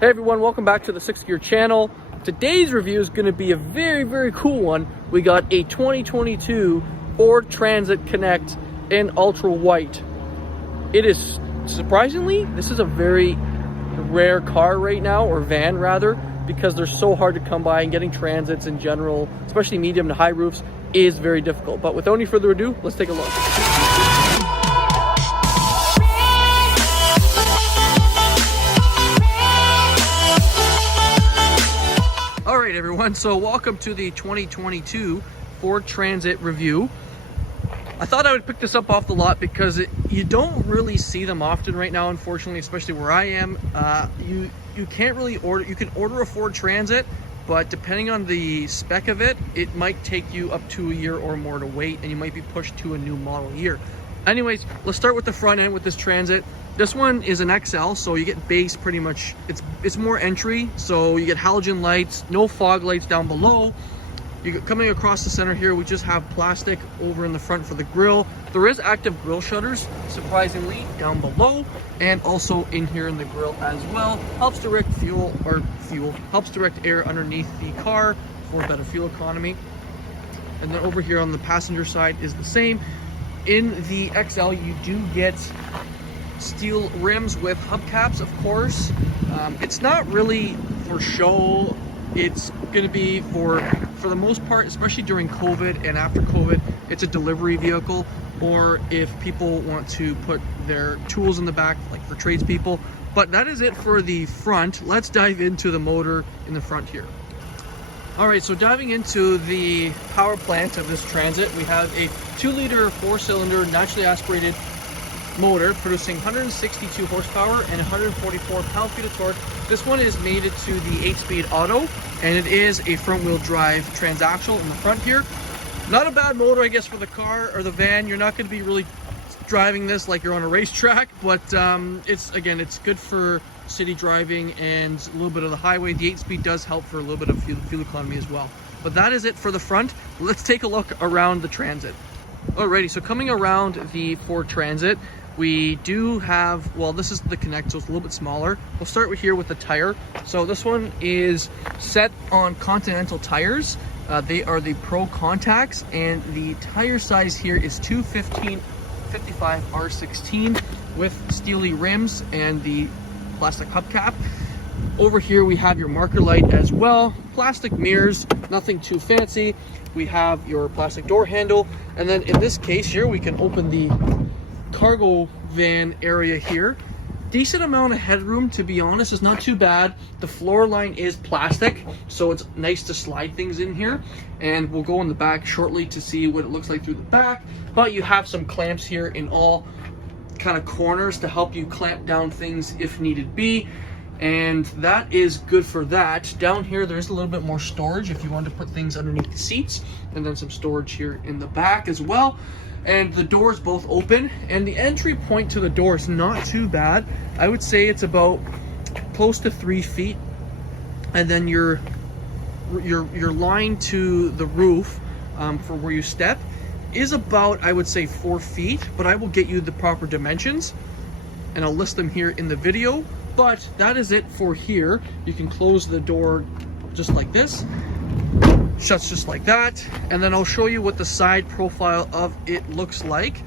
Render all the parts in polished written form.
Hey everyone, welcome back to the 6th Gear channel. Today's review is going to be a very cool one. We got a 2022 Ford Transit Connect in ultra white. It is surprisingly, this is a very rare car right now, or van rather, because they're so hard to come by, and getting transits in general, especially medium to high roofs, is very difficult. But without any further ado, let's take a look. Alright everyone, so welcome to the 2022 Ford Transit review. I thought I would pick this up off the lot because you don't really see them often right now, unfortunately, especially where I am. You can't really order, you can order a Ford Transit, but depending on the spec of it, it might take you up to a year or more to wait, and you might be pushed to a new model year. Anyways, let's start with the front end with this Transit. This one is an XL, so you get base pretty much, it's more entry, so you get halogen lights, no fog lights down below. Coming across the center here, we just have plastic over in the front for the grille. There is active grille shutters, surprisingly, down below, and also in here in the grille as well. Helps direct helps direct air underneath the car for better fuel economy. And then over here on the passenger side is the same. In the XL, you do get steel rims with hubcaps, of course. It's not really for show. It's going to be for the most part, especially during COVID and after COVID, it's a delivery vehicle, or if people want to put their tools in the back, like for tradespeople. But that is it for the front. Let's dive into the motor in the front here. Alright, so diving into the power plant of this Transit, we have a 2-liter 4-cylinder naturally aspirated motor producing 162 horsepower and 144 pound-feet of torque. This one is mated to the 8-speed auto, and it is a front-wheel drive transaxle in the front here. Not a bad motor, I guess, for the car or the van. You're not going to be really driving this like you're on a racetrack, but it's good for city driving and a little bit of the highway. The 8-speed does help for a little bit of fuel economy as well. But that is it for the front. Let's take a look around the Transit. Alrighty, so coming around the Ford Transit, we do have, well, this is the Connect, so it's a little bit smaller. We'll start here with the tire. So this one is set on Continental tires. They are the Pro Contacts, and the tire size here is 215/55 R16 with steely rims and the plastic hubcap. Over here we have your marker light as well, plastic mirrors, nothing too fancy. We have your plastic door handle, and then in this case here we can open the cargo van area here. Decent amount of headroom, to be honest. It's not too bad. The floor line is plastic, so it's nice to slide things in here, and we'll go in the back shortly to see what it looks like through the back. But you have some clamps here in all kind of corners to help you clamp down things if needed be, and that is good for that. Down here there's a little bit more storage if you want to put things underneath the seats, and then some storage here in the back as well. And the doors both open, and the entry point to the door is not too bad. I would say it's about close to 3 feet, and then your line to the roof for where you step is about, I would say, 4 feet, but I will get you the proper dimensions and I'll list them here in the video. But that is it for here. You can close the door just like this, shuts just like that, and then I'll show you what the side profile of it looks like.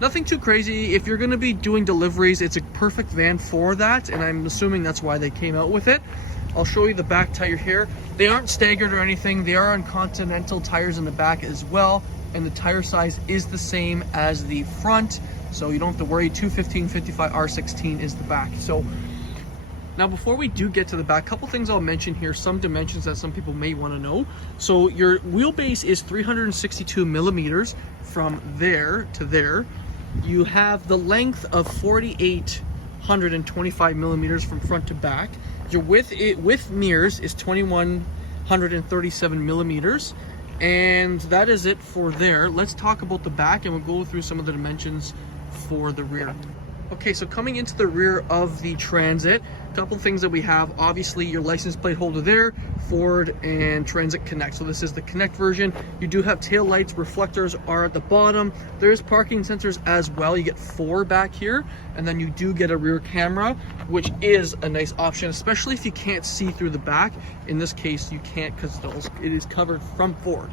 Nothing too crazy. If you're going to be doing deliveries, it's a perfect van for that, and I'm assuming that's why they came out with it. I'll show you the back tire here. They aren't staggered or anything. They are on Continental tires in the back as well, and the tire size is the same as the front, so you don't have to worry. 215/55 R16 is the back. So now, before we do get to the back, a couple things I'll mention here, some dimensions that some people may want to know. So your wheelbase is 362 millimeters from there to there. You have the length of 4,825 millimeters from front to back. Your width with mirrors is 2,137 millimeters. And that is it for there. Let's talk about the back, and we'll go through some of the dimensions for the rear. Okay, so coming into the rear of the Transit, a couple things that we have. Obviously, your license plate holder there, Ford and Transit Connect. So this is the Connect version. You do have tail lights, reflectors are at the bottom. There's parking sensors as well. You get 4 back here, and then you do get a rear camera, which is a nice option, especially if you can't see through the back. In this case, you can't because it is covered from Ford.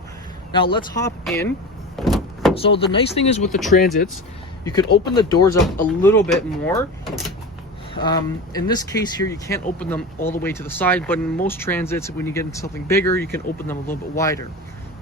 Now let's hop in. So the nice thing is with the Transits, you could open the doors up a little bit more. In this case here, you can't open them all the way to the side, but in most Transits, when you get into something bigger, you can open them a little bit wider.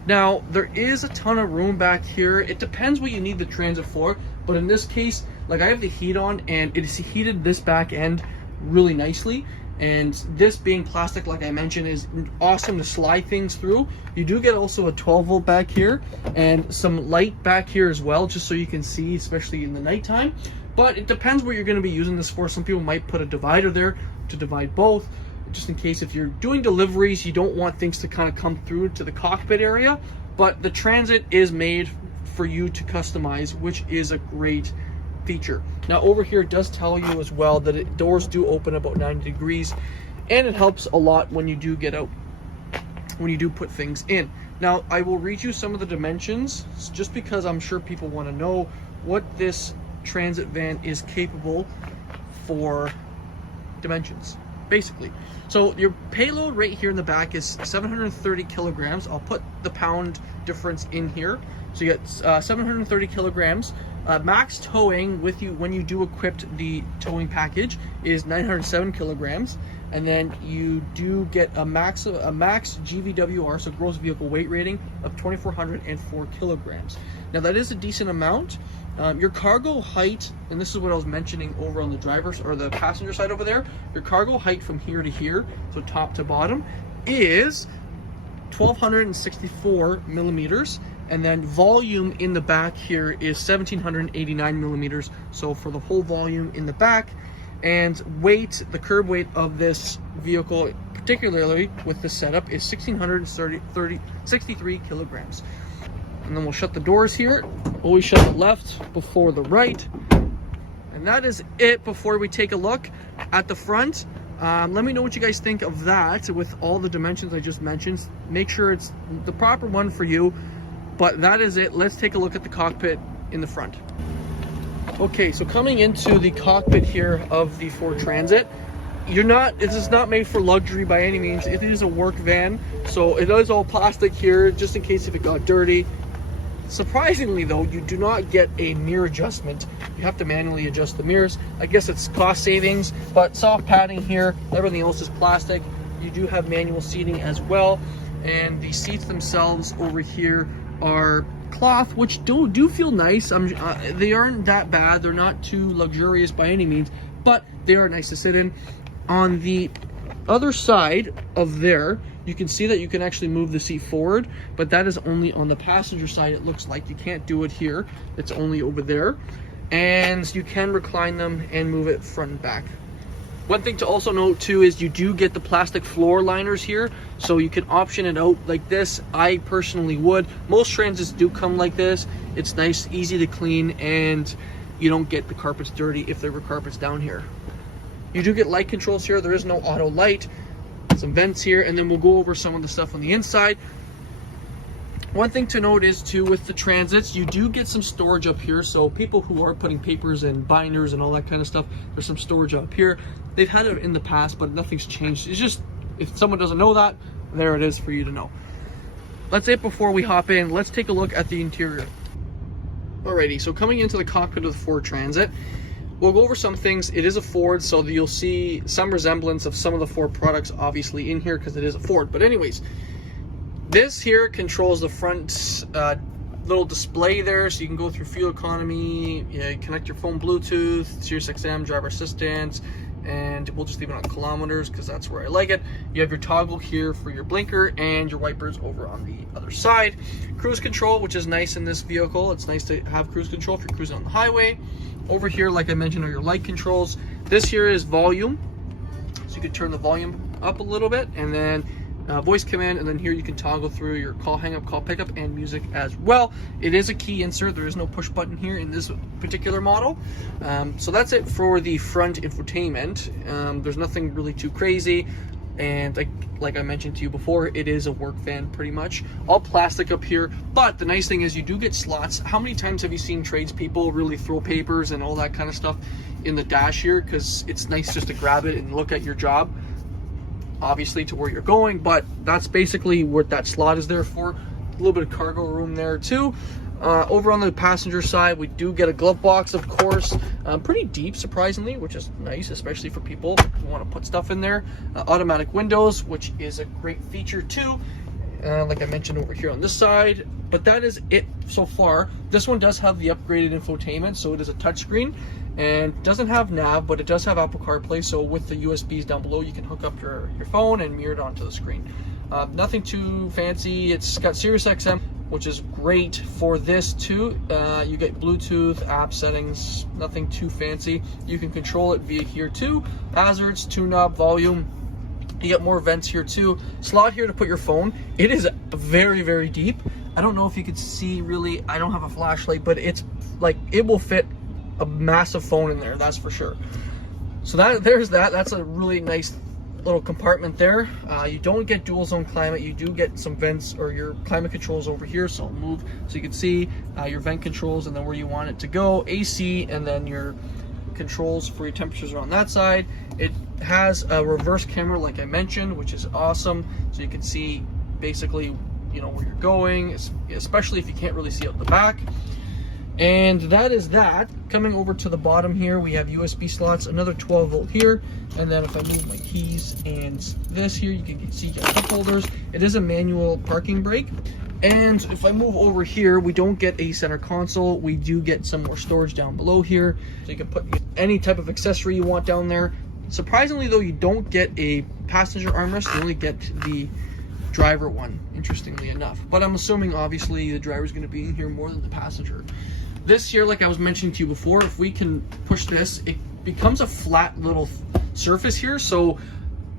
Now, there is a ton of room back here. It depends what you need the Transit for, but in this case, like I have the heat on and it is heated this back end really nicely. And this being plastic, like I mentioned, is awesome to slide things through. You do get also a 12 volt back here and some light back here as well, just so you can see, especially in the nighttime. But it depends what you're going to be using this for. Some people might put a divider there to divide both, just in case if you're doing deliveries, you don't want things to kind of come through to the cockpit area. But the Transit is made for you to customize, which is a great feature. Now over here it does tell you as well that doors do open about 90 degrees, and it helps a lot when you do get out, when you do put things in. Now I will read you some of the dimensions just because I'm sure people want to know what this Transit van is capable for dimensions, basically. So your payload right here in the back is 730 kilograms. I'll put the pound difference in here. So you get 730 kilograms. Max towing with you when you do equip the towing package is 907 kilograms, and then you do get a max GVWR, so gross vehicle weight rating, of 2,404 kilograms. Now that is a decent amount. Your cargo height, and this is what I was mentioning over on the driver's or the passenger side over there, your cargo height from here to here, so top to bottom, is 1,264 millimeters. And then volume in the back here is 1,789 millimeters. So for the whole volume in the back, and weight, the curb weight of this vehicle, particularly with this setup, is 1,663 kilograms. And then we'll shut the doors here. Always shut the left before the right. And that is it before we take a look at the front. Let me know what you guys think of that with all the dimensions I just mentioned. Make sure it's the proper one for you. But that is it. Let's take a look at the cockpit in the front. Okay, so coming into the cockpit here of the Ford Transit, this is not made for luxury by any means. It is a work van, so it is all plastic here, just in case if it got dirty. Surprisingly though, you do not get a mirror adjustment. You have to manually adjust the mirrors. I guess it's cost savings, but soft padding here, everything else is plastic. You do have manual seating as well, and the seats themselves over here are cloth, which do feel nice. They aren't that bad. They're not too luxurious by any means, but they are nice to sit in. On the other side of there, you can see that you can actually move the seat forward, but that is only on the passenger side. It looks like you can't do it here. It's only over there. And you can recline them and move it front and back. One thing to also note too is you do get the plastic floor liners here, so you can option it out like this. I personally would. Most Transits do come like this. It's nice, easy to clean, and you don't get the carpets dirty if there were carpets down here. You do get light controls here. There is no auto light. Some vents here, and then we'll go over some of the stuff on the inside. One thing to note is too, with the Transits, you do get some storage up here. So people who are putting papers and binders and all that kind of stuff, there's some storage up here. They've had it in the past, but nothing's changed. It's just, if someone doesn't know that, there it is for you to know. That's it before we hop in. Let's take a look at the interior. Alrighty, so coming into the cockpit of the Ford Transit, we'll go over some things. It is a Ford, so you'll see some resemblance of some of the Ford products obviously in here because it is a Ford. But anyways, this here controls the front little display there, so you can go through fuel economy, you connect your phone, Bluetooth, Sirius XM, driver assistance, and we'll just leave it on kilometers because that's where I like it. You have your toggle here for your blinker and your wipers over on the other side. Cruise control, which is nice in this vehicle. It's nice to have cruise control if you're cruising on the highway. Over here, like I mentioned, are your light controls. This here is volume, so you could turn the volume up a little bit, and then voice command, and then here you can toggle through your call hang up, call pickup, and music as well. It is a key insert. There is no push button here in this particular model. So that's it for the front infotainment. There's nothing really too crazy, and like I mentioned to you before, it is a work van pretty much. All plastic up here, but the nice thing is you do get slots. How many times have you seen tradespeople really throw papers and all that kind of stuff in the dash here? Because it's nice just to grab it and look at your job, obviously to where you're going, but that's basically what that slot is there for. A little bit of cargo room there too. Over on the passenger side, we do get a glove box, of course, pretty deep surprisingly, which is nice, especially for people who want to put stuff in there. Automatic windows, which is a great feature too, like I mentioned over here on this side. But that is it so far. This one does have the upgraded infotainment, so it is a touchscreen, and doesn't have nav, but it does have Apple CarPlay, so with the USBs down below you can hook up your phone and mirror it onto the screen. Nothing too fancy. It's got Sirius XM, which is great for this too. You get Bluetooth, app settings, nothing too fancy. You can control it via here too. Hazards, tune knob, volume. You get more vents here too. Slot here to put your phone. It is very, very deep. I don't know if you could see really, I don't have a flashlight, but it's like, it will fit a massive phone in there, that's for sure. So there's that. That's a really nice little compartment there. You don't get dual zone climate. You do get some vents, or your climate controls over here, so I'll move so you can see your vent controls and then where you want it to go, AC, and then your controls for your temperatures are on that side. It has a reverse camera, like I mentioned, which is awesome, so you can see basically, you know, where you're going, especially if you can't really see out the back. And that is that. Coming over to the bottom here, we have USB slots, another 12 volt here, and then if I move my keys and this here, you can see cup holders. It is a manual parking brake. And if I move over here, we don't get a center console. We do get some more storage down below here, so you can put any type of accessory you want down there. Surprisingly though, you don't get a passenger armrest. You only get the driver one, interestingly enough, but I'm assuming obviously the driver's going to be in here more than the passenger. This here, like I was mentioning to you before, if we can push this, it becomes a flat little surface here, so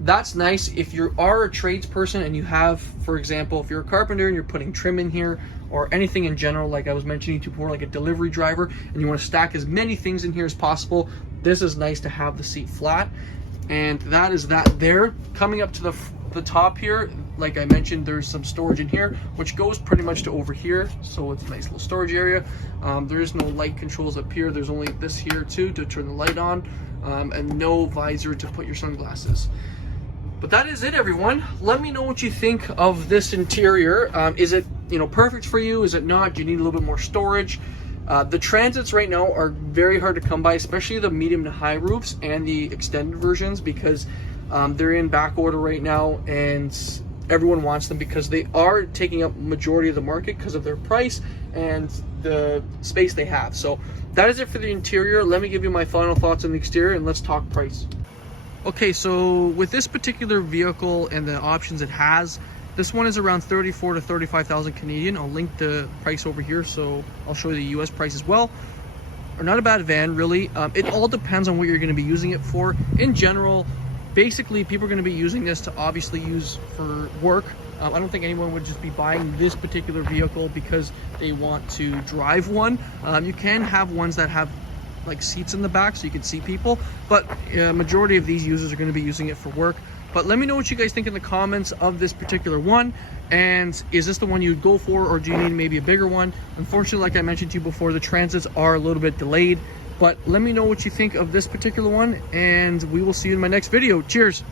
that's nice if you are a tradesperson and you have, for example, if you're a carpenter and you're putting trim in here, or anything in general, like I was mentioning to you before, like a delivery driver, and you want to stack as many things in here as possible, this is nice to have the seat flat. And that is that there. Coming up to the top here, like I mentioned, there's some storage in here, which goes pretty much to over here, so it's a nice little storage area. There is no light controls up here. There's only this here too to turn the light on, and no visor to put your sunglasses. But that is it, everyone. Let me know what you think of this interior. Is it, you know, perfect for you? Is it not? Do you need a little bit more storage? The Transits right now are very hard to come by, especially the medium to high roofs and the extended versions, because they're in back order right now, and everyone wants them because they are taking up majority of the market because of their price and the space they have. So that is it for the interior. Let me give you my final thoughts on the exterior, and let's talk price. Okay, so with this particular vehicle and the options it has, this one is around 34 to 35,000 Canadian. I'll link the price over here, so I'll show you the US price as well. Or not a bad van, really. It all depends on what you're going to be using it for. In general, basically, people are going to be using this to obviously use for work. I don't think anyone would just be buying this particular vehicle because they want to drive one. You can have ones that have like seats in the back so you can see people, but majority of these users are going to be using it for work. But let me know what you guys think in the comments of this particular one, and is this the one you'd go for, or do you need maybe a bigger one? Unfortunately, like I mentioned to you before, the Transits are a little bit delayed, but let me know what you think of this particular one, and we will see you in my next video. Cheers.